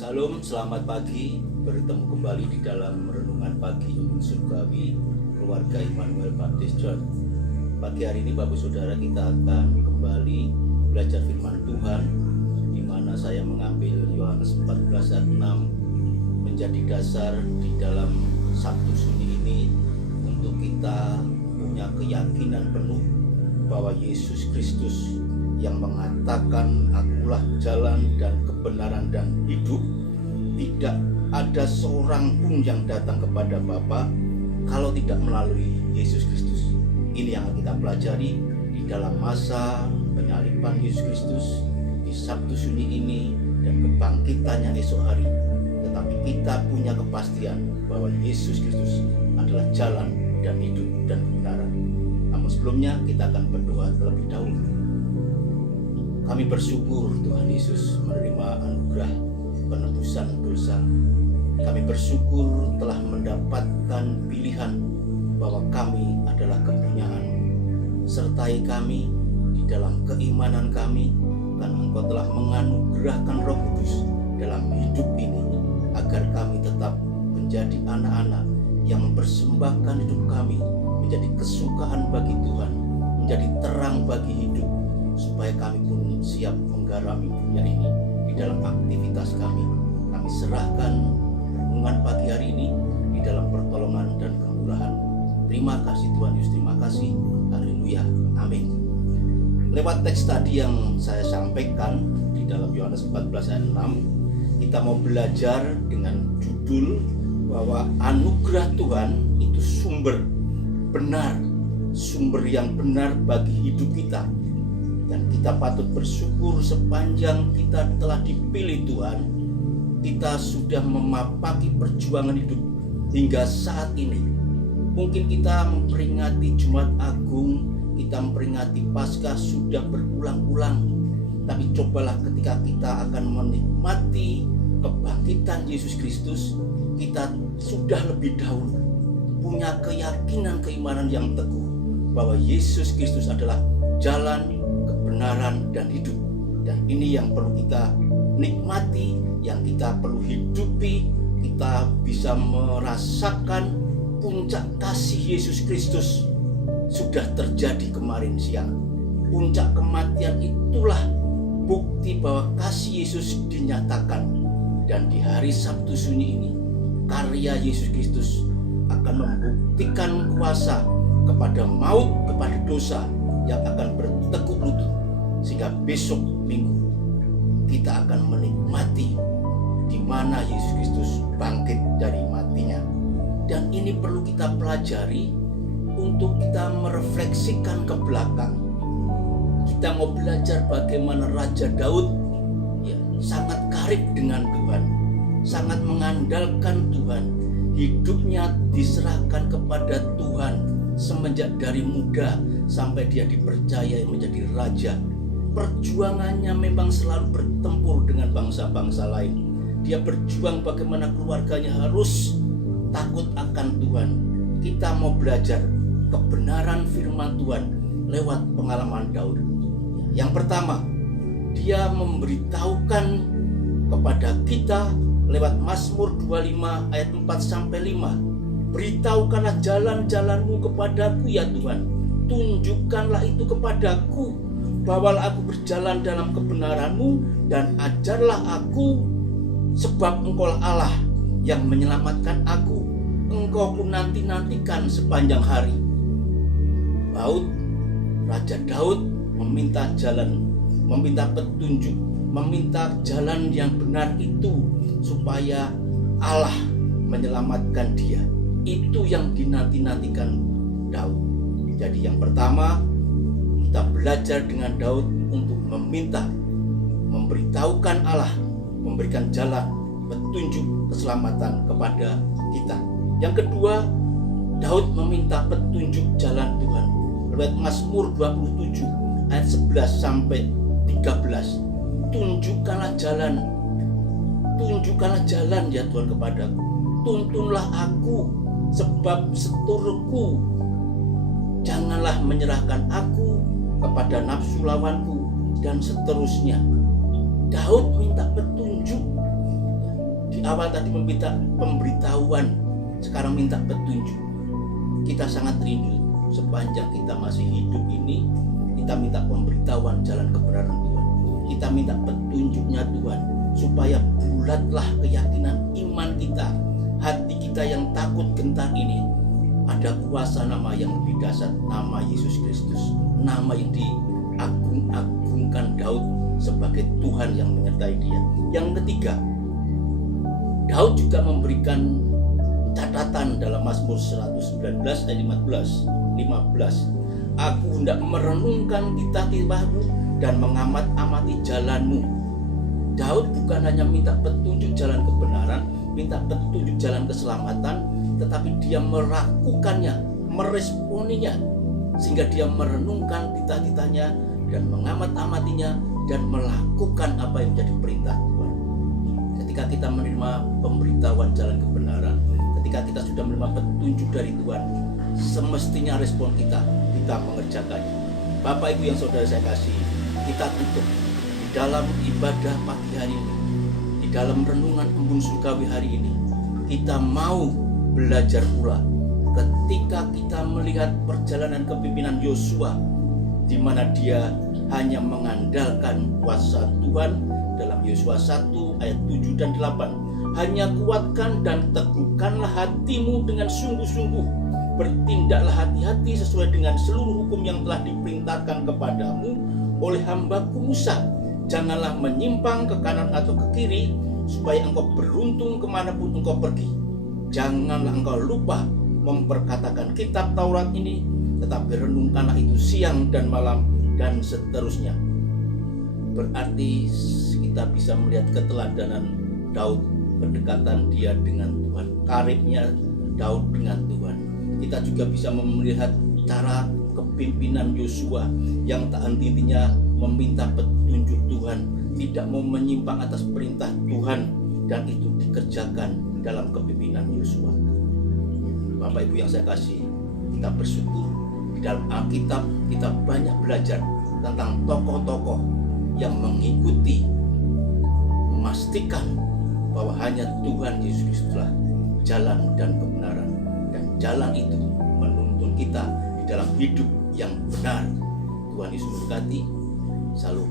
Salam, selamat pagi. Bertemu kembali di dalam renungan pagi Unjuk Surgawi Keluarga Immanuel Baptist Church. Pagi hari ini Bapak Saudara, kita akan kembali belajar firman Tuhan, di mana saya mengambil Yohanes 14 ayat 6 menjadi dasar di dalam Sabtu Sunyi ini untuk kita punya keyakinan penuh bahwa Yesus Kristus yang mengatakan akulah jalan dan kebenaran dan hidup, tidak ada seorang pun yang datang kepada Bapa kalau tidak melalui Yesus Kristus. Ini yang kita pelajari di dalam masa penyaliban Yesus Kristus di Sabtu Sunyi ini dan kebangkitannya esok hari. Tetapi kita punya kepastian bahwa Yesus Kristus adalah jalan dan hidup dan kebenaran. Namun sebelumnya kita akan berdoa terlebih dahulu. Kami bersyukur Tuhan Yesus menerima anugerah penebusan dosa. Kami bersyukur telah mendapatkan pilihan bahwa kami adalah kepunyaan-Mu. Sertai kami di dalam keimanan kami, karena Engkau telah menganugerahkan Roh Kudus dalam hidup ini, agar kami tetap menjadi anak-anak yang mempersembahkan hidup kami menjadi kesukaan bagi Tuhan, menjadi terang bagi hidup, supaya kami pun siap menggarami dunia ini di dalam aktivitas kami. Kami serahkan renungan pagi hari ini di dalam pertolongan dan kemurahan. Terima kasih Tuhan Yesus, terima kasih. Haleluya, amin. Lewat teks tadi yang saya sampaikan di dalam Yohanes 14 ayat 6, kita mau belajar dengan judul bahwa anugerah Tuhan itu sumber benar, sumber yang benar bagi hidup kita. Dan kita patut bersyukur sepanjang kita telah dipilih Tuhan, kita sudah memapaki perjuangan hidup hingga saat ini. Mungkin kita memperingati Jumat Agung, kita memperingati Paskah sudah berulang-ulang. Tapi cobalah ketika kita akan menikmati kebangkitan Yesus Kristus, kita sudah lebih dahulu punya keyakinan keimanan yang teguh bahwa Yesus Kristus adalah jalan, kebenaran, dan hidup. Dan ini yang perlu kita nikmati, yang kita perlu hidupi. Kita bisa merasakan puncak kasih Yesus Kristus sudah terjadi kemarin siang. Puncak kematian itulah bukti bahwa kasih Yesus dinyatakan. Dan di hari Sabtu Sunyi ini, karya Yesus Kristus akan membuktikan kuasa kepada maut, kepada dosa, yang akan bertekuk lutut, sehingga besok Minggu kita akan menikmati di mana Yesus Kristus bangkit dari matinya. Dan ini perlu kita pelajari untuk kita merefleksikan ke belakang. Kita mau belajar bagaimana Raja Daud sangat karib dengan Tuhan, sangat mengandalkan Tuhan. Hidupnya diserahkan kepada Tuhan semenjak dari muda sampai dia dipercaya menjadi raja. Perjuangannya memang selalu bertempur dengan bangsa-bangsa lain. Dia berjuang bagaimana keluarganya harus takut akan Tuhan. Kita mau belajar kebenaran firman Tuhan lewat pengalaman Daud. Yang pertama, dia memberitahukan kepada kita lewat Mazmur 25 ayat 4-5. Beritahukanlah jalan-jalanmu kepadaku ya Tuhan. Tunjukkanlah itu kepadaku. Bawalah aku berjalan dalam kebenaran-Mu dan ajarlah aku, sebab Engkaulah Allah yang menyelamatkan aku. Engkau ku nanti-nantikan sepanjang hari. Raja Daud meminta jalan, meminta petunjuk, meminta jalan yang benar itu supaya Allah menyelamatkan dia. Itu yang dinanti-nantikan Daud. Jadi yang pertama, kita belajar dengan Daud untuk meminta, memberitahukan Allah, memberikan jalan, petunjuk, keselamatan kepada kita. Yang kedua, Daud meminta petunjuk jalan Tuhan. Lewat Mazmur 27 ayat 11-13. Tunjukkanlah jalan ya Tuhan kepadaku. Tuntunlah aku, sebab seturku. Janganlah menyerahkan aku kepada nafsu lawanku, dan seterusnya. Daud minta petunjuk Di awal tadi meminta pemberitahuan, sekarang minta petunjuk. Kita sangat rindu sepanjang kita masih hidup ini, kita minta pemberitahuan jalan kebenaran Tuhan. Kita minta petunjuknya Tuhan, supaya bulatlah keyakinan iman kita. Hati kita yang takut gentar ini, ada kuasa nama yang lebih dasar, nama Yesus Kristus. Nama yang diagung-agungkan Daud sebagai Tuhan yang menyertai dia. Yang ketiga, Daud juga memberikan catatan dalam Mazmur 119 ayat 15. Aku hendak merenungkan kitab-kitab-Mu dan mengamat-amati jalan-Mu. Daud bukan hanya minta petunjuk jalan kebenaran, minta petunjuk jalan keselamatan, tetapi dia melakukannya, meresponinya, sehingga dia merenungkan kitab-kitabnya dan mengamat-amatinya dan melakukan apa yang menjadi perintah Tuhan. Ketika kita menerima pemberitahuan jalan kebenaran, ketika kita sudah menerima petunjuk dari Tuhan, semestinya respon kita mengerjakannya. Bapak Ibu yang saudara saya kasih, kita tutup di dalam ibadah pagi hari ini, di dalam renungan embun surgawi hari ini. Kita mau belajar pula ketika kita melihat perjalanan kepemimpinan Yosua, di mana dia hanya mengandalkan kuasa Tuhan. Dalam Yosua 1 ayat 7 dan 8, hanya kuatkan dan teguhkanlah hatimu dengan sungguh-sungguh, bertindaklah hati-hati sesuai dengan seluruh hukum yang telah diperintahkan kepadamu oleh hambaku Musa. Janganlah menyimpang ke kanan atau ke kiri, supaya engkau beruntung kemanapun engkau pergi. Janganlah engkau lupa memperkatakan kitab Taurat ini, tetapi renungkanlah itu siang dan malam, dan seterusnya. Berarti kita bisa melihat keteladanan Daud, kedekatan dia dengan Tuhan, karibnya Daud dengan Tuhan. Kita juga bisa melihat cara kepimpinan Yosua yang tak henti-hentinya meminta petunjuk Tuhan, tidak mau menyimpang atas perintah Tuhan, dan itu dikerjakan dalam kepimpinan Yosua. Bapak Ibu yang saya kasih, kita bersyukur di dalam Alkitab kita banyak belajar tentang tokoh-tokoh yang mengikuti, memastikan bahwa hanya Tuhan Yesus Kristuslah jalan dan kebenaran, dan jalan itu menuntun kita di dalam hidup yang benar. Tuhan Yesus memberkati. Salam.